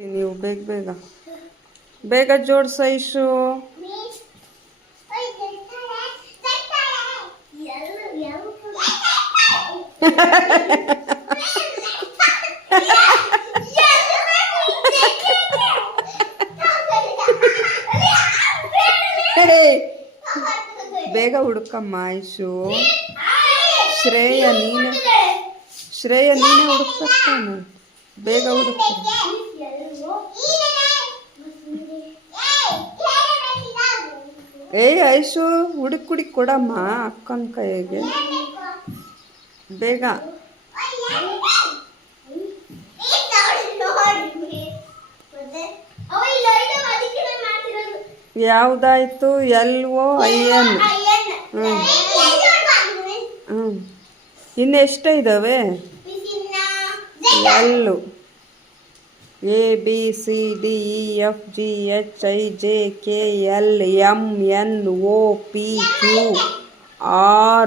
ನೀವು ಬೇಗ ಬೇಗ ಬೇಗ ಜೋಡ್ಸು ಐಶು. ಬೇಗ ಹುಡುಕಮ್ಮ ಐಶು. ಶ್ರೇಯ ನೀನೆ ಹುಡುಕ್ತಾನೆ. ಬೇಗ ಹುಡುಕ. ಐಶು ಹುಡುಕಿ ಕೊಡಮ್ಮ ಅಕ್ಕನ ಕೈಗೆ ಬೇಗ. ಯಾವ್ದಾಯ್ತು? LOIN. ಇನ್ನು ಎಷ್ಟು ಇದ್ದಾವೆ? L ABCDEFGHIJKLMNOPQ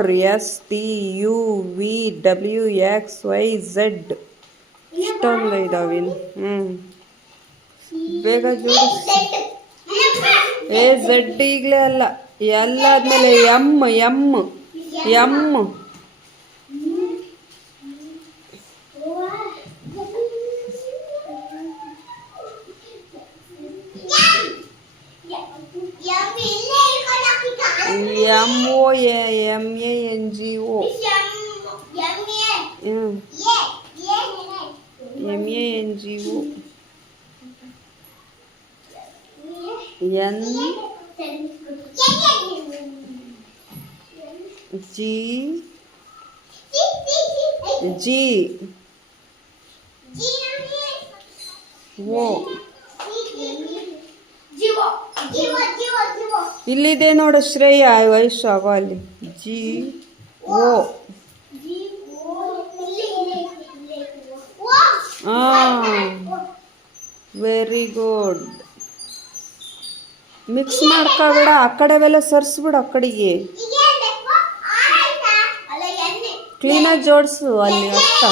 RSTUVWXYZ. ಇಷ್ಟೊಂದು ಇದಾವೆ. ಬೇಗ ಜೋಡಿಸಿ. Z ಈಗಲೇ ಅಲ್ಲ, ಎಲ್ಲ ಆದ್ಮೇಲೆ M. MOAMANGO. MANGO. NGO. ಇಲ್ಲಿದೆ ನೋಡು ಶ್ರೇಯ. ವಯಸ್ಸು ಆಗೋ ಅಲ್ಲಿ GO. Very good. ಮಿಕ್ಸ್ ಮಾಡ್ಕೋಬೇಡ, ಆ ಕಡೆವೆಲ್ಲ ಸರ್ಸ್ಬಿಡು. ಆ ಕಡೆಗೆ ಕ್ಲೀನಾಗಿ ಜೋಡಿಸು. ಅಲ್ಲಿ ಅರ್ಥ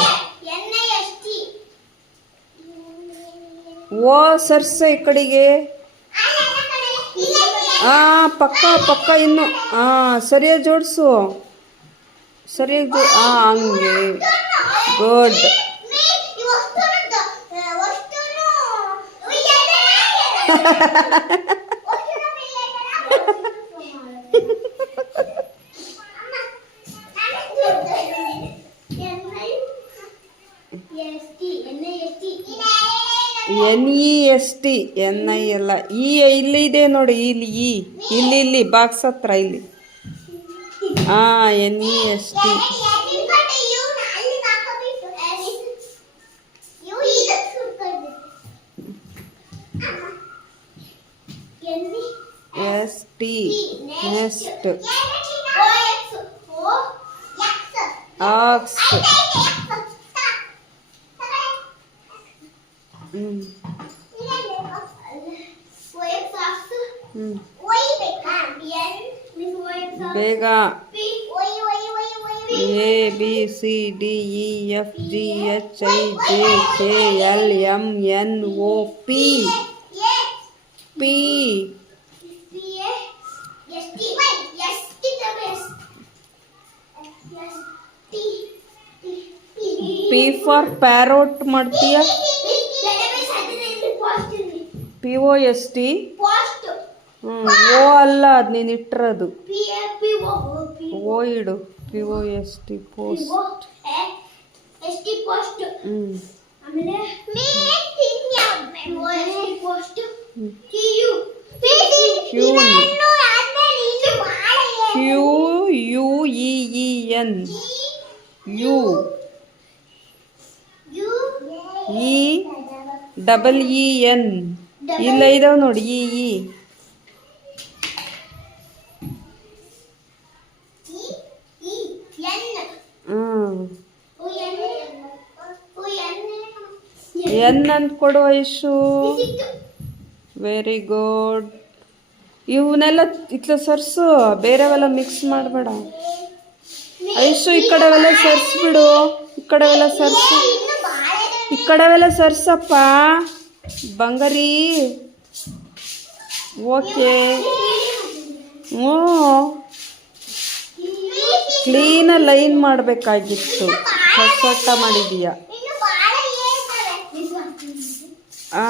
ಸರ್ಸ ಈ ಕಡೆಗೆ. ಪಕ್ಕ ಇನ್ನು ಸರಿಯಾಗಿ ಜೋಡಿಸು. ಸರಿಯಾಗಿ ಹಂಗೆ. ಗುಡ್. NEST. NI ಅಲ್ಲ, ಇಲ್ಲಿ ಇದೆ ನೋಡಿ. ಇಲ್ಲಿ ಬಾಕ್ಸ್ ಹತ್ರ ಇಲ್ಲಿ. NEST. ST nest. Ox. ಬೇಗ. ABCDEFGHIJKLMNOP P. P for parrot ಮಾಡ್ತೀಯ? POST. O ಅಲ್ಲ, ಅದು ನೀನು ಇಟ್ಟಿರೋದು. O ಇಡು. POST post. QUEEN. EEN. ಇಲ್ಲ ಇದಾವೆ ನೋಡಿ. N ಅಂತ ಕೊಡು ಐಶು. Very good. ಇವನ್ನೆಲ್ಲ ಇಟ್ಲ ಸರ್ಸು, ಬೇರೆವೆಲ್ಲ ಮಿಕ್ಸ್ ಮಾಡಬೇಡ ಐಶು. ಈ ಕಡೆವೆಲ್ಲ ಸರ್ಸ್ಬಿಡು. ಈ ಕಡೆವೆಲ್ಲ ಸರ್ಸು. ಈ ಕಡೆವೆಲ್ಲ ಸರ್ಸಪ್ಪ. ಬಂಗಾರಿ ಓಕೆ. ಹ್ಞೂ ಕ್ಲೀನ ಲೈನ್ ಮಾಡಬೇಕಾಗಿತ್ತು, ಸೊಟ್ಟ ಮಾಡಿದೀಯ. ಆ